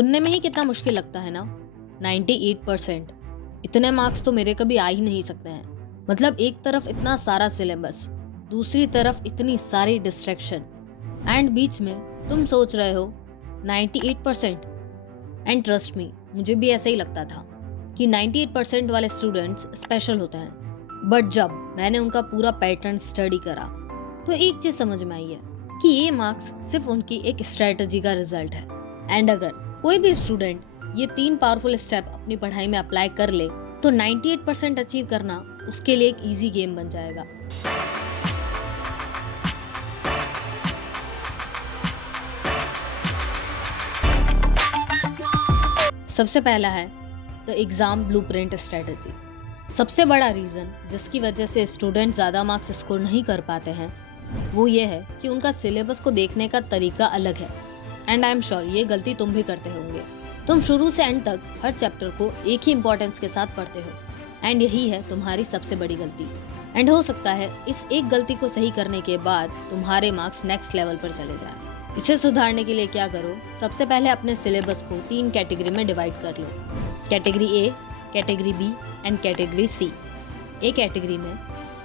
सुनने में ही कितना मुश्किल लगता है ना। 98%। इतने मार्क्स तो मेरे कभी आ ही नहीं सकते हैं। मतलब एक तरफ इतना सारा सिलेबस, दूसरी तरफ इतनी सारी डिस्ट्रैक्शन, एंड बीच में तुम सोच रहे हो 98%। एंड ट्रस्ट मी, मुझे भी ऐसा ही लगता था कि 98% वाले स्टूडेंट्स स्पेशल होते हैं। बट जब मैंने उनका पूरा पैटर्न स्टडी करा तो एक चीज समझ में आई है कि ये मार्क्स सिर्फ उनकी एक स्ट्रेटजी का रिजल्ट है। एंड अगर कोई भी स्टूडेंट ये 3 पावरफुल स्टेप अपनी पढ़ाई में अप्लाई कर ले तो 98% अचीव करना उसके लिए एक इजी गेम बन जाएगा। सबसे पहला है द एग्जाम ब्लूप्रिंट स्ट्रेटजी। सबसे बड़ा रीजन जिसकी वजह से स्टूडेंट ज्यादा मार्क्स स्कोर नहीं कर पाते हैं वो ये है कि उनका सिलेबस को देखने का तरीका अलग है। एंड आई एम श्योर ये गलती तुम भी करते होंगे। तुम शुरू से एंड तक हर चैप्टर को एक ही इंपॉर्टेंस के साथ पढ़ते हो एंड यही है तुम्हारी सबसे बड़ी गलती। एंड हो सकता है इस एक गलती को सही करने के बाद तुम्हारे मार्क्स नेक्स्ट लेवल पर चले जाए। इसे सुधारने के लिए क्या करो, सबसे पहले अपने सिलेबस को 3 कैटेगरी में डिवाइड कर लो। Category A, category B and category C. A category में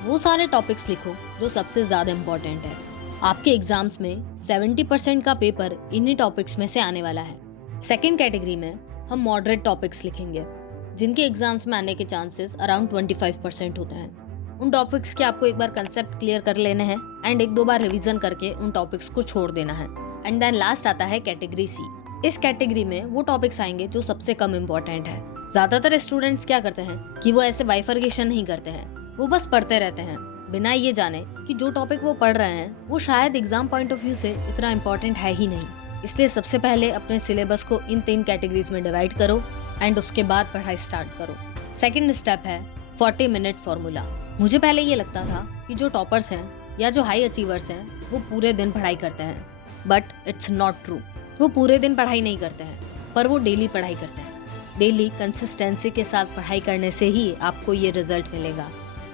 वो सारे टॉपिक्स लिखो जो सबसे ज्यादा इम्पोर्टेंट है। आपके एग्जाम्स में 70% का पेपर इन्हीं टॉपिक्स में से आने वाला है। सेकेंड कैटेगरी में हम मॉडरेट टॉपिक्स लिखेंगे जिनके एग्जाम्स में आने के चांसेस अराउंड 25% होते हैं। उन टॉपिक्स के आपको एक बार कंसेप्ट क्लियर कर लेने हैं एंड 1-2 बार रिवीजन करके उन टॉपिक्स को छोड़ देना है। एंड देन लास्ट आता है कैटेगरी सी। इस कैटेगरी में वो टॉपिक्स आएंगे जो सबसे कम इम्पोर्टेंट है। ज्यादातर स्टूडेंट्स क्या करते हैं कि वो ऐसे बाइफर्केशन नहीं करते हैं, वो बस पढ़ते रहते हैं बिना ये जाने कि जो टॉपिक वो पढ़ रहे हैं वो शायद एग्जाम पॉइंट ऑफ व्यू से इतना इम्पोर्टेंट है ही नहीं। इसलिए सबसे पहले अपने सिलेबस को इन 3 कैटेगरीज में डिवाइड करो एंड उसके बाद पढ़ाई स्टार्ट करो। सेकंड स्टेप है 40 मिनट फॉर्मूला। मुझे पहले ये लगता था कि जो टॉपर्स हैं या जो हाई अचीवर्स हैं वो पूरे दिन पढ़ाई करते हैं, बट इट्स नॉट ट्रू। वो पूरे दिन पढ़ाई नहीं करते हैं पर वो डेली पढ़ाई करते हैं। डेली कंसिस्टेंसी के साथ पढ़ाई करने से ही आपको ये रिजल्ट मिलेगा।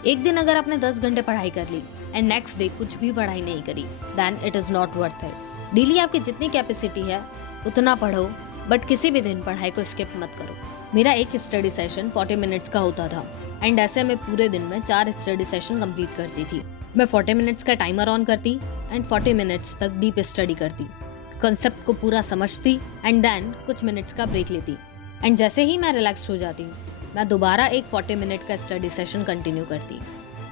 एक दिन अगर आपने 10 घंटे पढ़ाई कर ली एंड नेक्स्ट डे कुछ भी पढ़ाई नहीं करी, then it is not worth it. Daily आपकी जितनी कैपेसिटी है उतना पढ़ो, बट किसी भी दिन पढ़ाई को स्किप मत करो। मेरा एक स्टडी सेशन 40 मिनट्स का होता था एंड ऐसे मैं पूरे दिन में 4 स्टडी सेशन कंप्लीट करती थी। मैं 40 मिनट्स का टाइमर ऑन करती एंड 40 मिनट्स तक डीप स्टडी करती, कंसेप्ट को पूरा समझती एंड देन कुछ मिनट्स का ब्रेक लेती। एंड जैसे ही मैं रिलैक्स हो जाती हूँ मैं दोबारा एक 40 मिनट का स्टडी सेशन कंटिन्यू करती।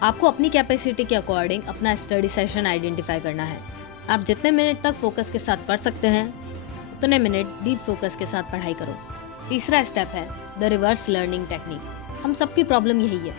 आपको अपनी कैपेसिटी के अकॉर्डिंग अपना स्टडी सेशन आइडेंटिफाई करना है। आप जितने मिनट तक फोकस के साथ पढ़ सकते हैं उतने मिनट डीप फोकस के साथ पढ़ाई करो। तीसरा स्टेप है द रिवर्स लर्निंग टेक्निक। हम सबकी प्रॉब्लम यही है,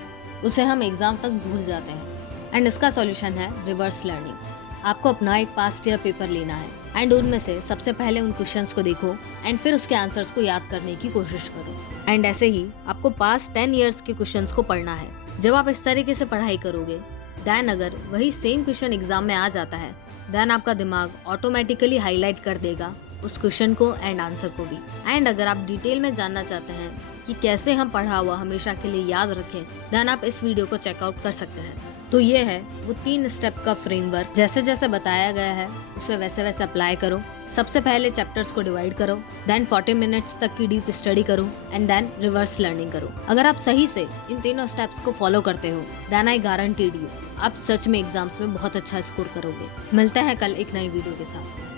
उसे हम एग्जाम तक भूल जाते हैं एंड इसका सॉल्यूशन है रिवर्स लर्निंग। आपको अपना एक पास्ट ईयर पेपर लेना है एंड उनमें से सबसे पहले उन क्वेश्चंस को देखो एंड फिर उसके आंसर्स को याद करने की कोशिश करो। एंड ऐसे ही आपको पास्ट 10 इयर्स के क्वेश्चंस को पढ़ना है। जब आप इस तरीके से पढ़ाई करोगे देन अगर वही सेम क्वेश्चन एग्जाम में आ जाता है देन आपका दिमाग ऑटोमेटिकली हाईलाइट कर देगा उस क्वेश्चन को एंड आंसर को भी। एंड अगर आप डिटेल में जानना चाहते हैं कि कैसे हम पढ़ा हुआ हमेशा के लिए याद रखें देन आप इस वीडियो को चेकआउट कर सकते हैं। तो ये है वो 3 स्टेप का फ्रेमवर्क। जैसे जैसे बताया गया है उसे वैसे वैसे अप्लाई करो। सबसे पहले चैप्टर्स को डिवाइड करो, देन 40 मिनट्स तक की डीप स्टडी करो एंड देन रिवर्स लर्निंग करो। अगर आप सही से इन तीनों स्टेप्स को फॉलो करते हो देन आई गारंटीड यू आप सच में एग्जाम्स में बहुत अच्छा स्कोर करोगे। मिलते हैं कल एक नई वीडियो के साथ।